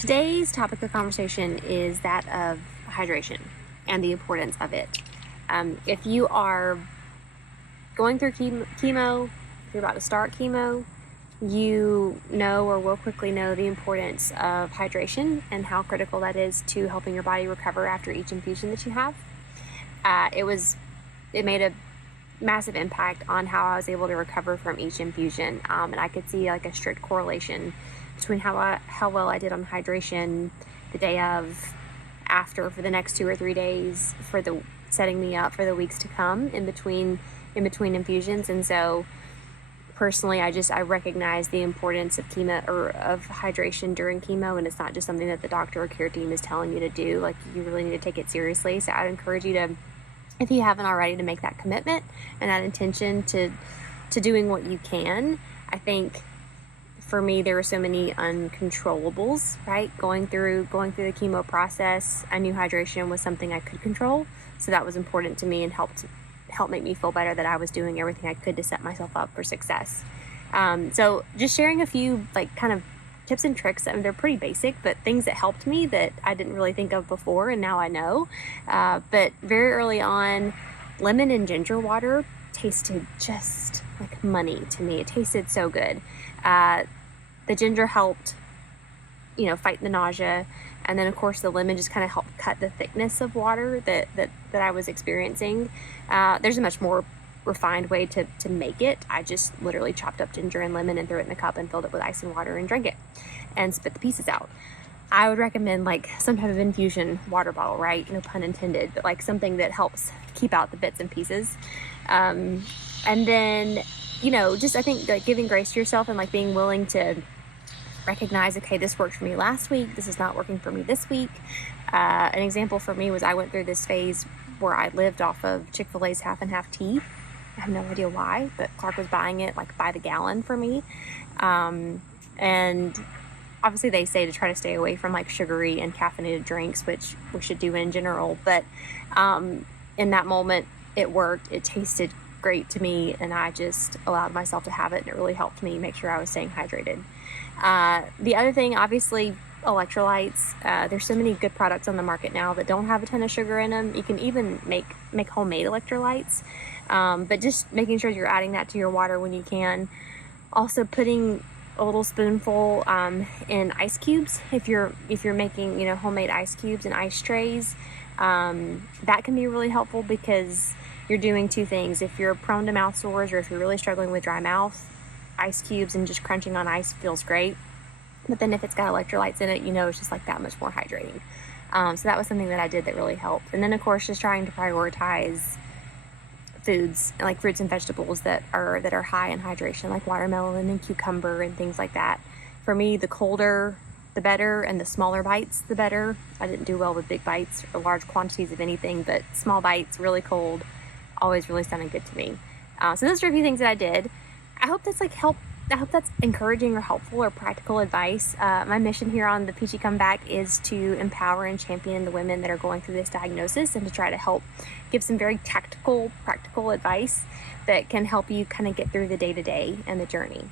Today's topic of conversation is that of hydration and the importance of it. If you are going through chemo, if you're about to start chemo, you know or will quickly know the importance of hydration and how critical that is to helping your body recover after each infusion that you have. It made a massive impact on how I was able to recover from each infusion, and I could see like a strict correlation between how well I did on hydration the day of, after, for the next 2 or 3 days, for the setting me up for the weeks to come in between infusions. And so personally, I recognize the importance of chemo or of hydration during chemo, and it's not just something that the doctor or care team is telling you to do. Like, you really need to take it seriously. So I'd encourage you to, if you haven't already, to make that commitment and that intention to doing what you can. I think for me, there were so many uncontrollables, right? Going through the chemo process, I knew hydration was something I could control. So that was important to me and helped make me feel better that I was doing everything I could to set myself up for success. So just sharing a few kind of tips and tricks. I mean, they're pretty basic, but things that helped me that I didn't really think of before, and now I know. But very early on, lemon and ginger water tasted just like money to me. It tasted so good. The ginger helped, fight the nausea. And then, of course, the lemon just kind of helped cut the thickness of water that I was experiencing. There's a much more refined way to make it. I just literally chopped up ginger and lemon and threw it in a cup and filled it with ice and water and drank it and spit the pieces out. I would recommend some type of infusion water bottle, right? No pun intended, but something that helps keep out the bits and pieces. And then, just I think giving grace to yourself and being willing to recognize, okay, this worked for me last week, this is not working for me this week. An example for me was I went through this phase where I lived off of Chick-fil-A's half and half tea. I have no idea why, but Clark was buying it by the gallon for me. And obviously they say to try to stay away from sugary and caffeinated drinks, which we should do in general. But in that moment, it worked. It tasted great to me, and I just allowed myself to have it, and it really helped me make sure I was staying hydrated. The other thing, obviously, electrolytes. There's so many good products on the market now that don't have a ton of sugar in them. You can even make homemade electrolytes, but just making sure you're adding that to your water when you can. Also putting a little spoonful in ice cubes if you're making homemade ice cubes and ice trays. That can be really helpful because you're doing two things. If you're prone to mouth sores, or if you're really struggling with dry mouth, ice cubes and just crunching on ice feels great. But then if it's got electrolytes in it, it's just that much more hydrating. So that was something that I did that really helped. And then, of course, just trying to prioritize foods like fruits and vegetables that are high in hydration, like watermelon and cucumber and things like that. For me, the colder the better, and the smaller bites the better. I didn't do well with big bites or large quantities of anything, but small bites, really cold, always really sounded good to me. So those are a few things that I did. I hope that's I hope that's encouraging or helpful or practical advice. My mission here on the Peachy Comeback is to empower and champion the women that are going through this diagnosis, and to try to help give some very tactical, practical advice that can help you kind of get through the day-to-day and the journey.